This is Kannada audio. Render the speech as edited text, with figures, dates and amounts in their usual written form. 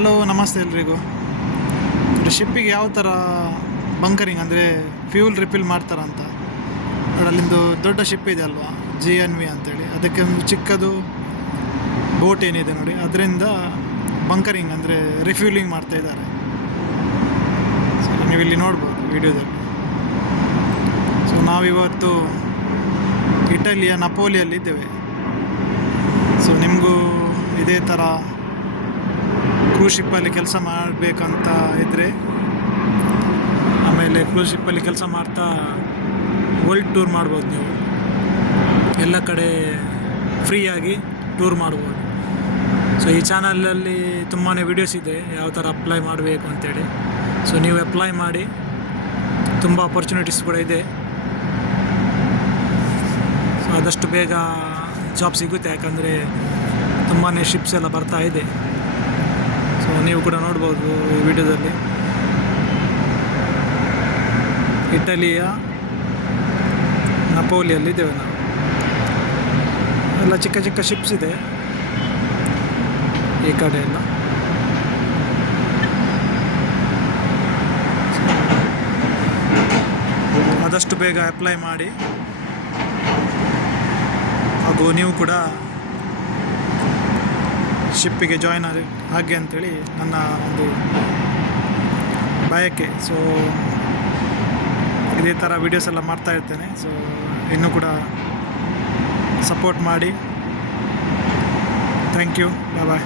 ಹಲೋ ನಮಸ್ತೆ ಎಲ್ರಿಗೂ. ಶಿಪ್ಪಿಗೆ ಯಾವ ಥರ ಬಂಕರಿಂಗ್ ಅಂದರೆ ಫ್ಯೂಲ್ ರಿಫಿಲ್ ಮಾಡ್ತಾರಂತ ಅದರಲ್ಲಿಂದು ದೊಡ್ಡ ಶಿಪ್ ಇದೆ ಅಲ್ವಾ, GNV ಅಂತೇಳಿ, ಅದಕ್ಕೆ ಒಂದು ಚಿಕ್ಕದು ಬೋಟ್ ಏನಿದೆ ನೋಡಿ, ಅದರಿಂದ ಬಂಕರಿಂಗ್ ಅಂದರೆ ರಿಫ್ಯೂಲಿಂಗ್ ಮಾಡ್ತಾಯಿದ್ದಾರೆ. ಸೊ ನೀವು ಇಲ್ಲಿ ನೋಡ್ಬೋದು ವಿಡಿಯೋದಲ್ಲಿ. ಸೊ ನಾವಿವತ್ತು ಇಟಲಿಯ ನಪೋಲಿಯಲ್ಲಿದ್ದೇವೆ. ಸೊ ನಿಮಗೂ ಇದೇ ಥರ ಕ್ರೂಸ್ ಶಿಪ್ಪಲ್ಲಿ ಕೆಲಸ ಮಾಡಬೇಕಂತ ಇದ್ದರೆ, ಆಮೇಲೆ ಕ್ರೂಸ್ ಶಿಪ್ಪಲ್ಲಿ ಕೆಲಸ ಮಾಡ್ತಾ ವರ್ಲ್ಡ್ ಟೂರ್ ಮಾಡ್ಬೋದು. ನೀವು ಎಲ್ಲ ಕಡೆ ಫ್ರೀಯಾಗಿ ಟೂರ್ ಮಾಡ್ಬೋದು. ಸೊ ಈ ಚಾನಲಲ್ಲಿ ತುಂಬಾ ವೀಡಿಯೋಸ್ ಇದೆ ಯಾವ ಥರ ಅಪ್ಲೈ ಮಾಡಬೇಕು ಅಂತೇಳಿ. ಸೊ ನೀವು ಅಪ್ಲೈ ಮಾಡಿ, ತುಂಬ ಆಪರ್ಚುನಿಟೀಸ್ ಕೂಡ ಇದೆ. ಸೊ ಆದಷ್ಟು ಬೇಗ ಜಾಬ್ ಸಿಗುತ್ತೆ, ಯಾಕಂದರೆ ತುಂಬಾ ಶಿಪ್ಸ್ ಎಲ್ಲ ಬರ್ತಾ ಇದೆ. ಸೊ ನೀವು ಕೂಡ ನೋಡ್ಬೋದು ಈ ವಿಡಿಯೋದಲ್ಲಿ. ಇಟಲಿಯ ನಪೋಲಿಯಲ್ಲಿದ್ದೇವೆ ನಾವು. ಎಲ್ಲ ಚಿಕ್ಕ ಚಿಕ್ಕ ಶಿಪ್ಸ್ ಇದೆ ಈ ಕಡೆ ಎಲ್ಲ. ಆದಷ್ಟು ಬೇಗ ಅಪ್ಲೈ ಮಾಡಿ, ಹಾಗೂ ನೀವು ಕೂಡ ಶಿಪ್ಪಿಗೆ ಜಾಯ್ನ್ ಆಗಿ ಅಂಥೇಳಿ ನನ್ನ ಒಂದು ಬಯಕೆ. ಸೊ ಇದೇ ಥರ ವೀಡಿಯೋಸ್ ಎಲ್ಲ ಮಾಡ್ತಾ ಇರ್ತೇನೆ. ಸೊ ಇನ್ನೂ ಕೂಡ ಸಪೋರ್ಟ್ ಮಾಡಿ. Thank you. ಬಾಯ್.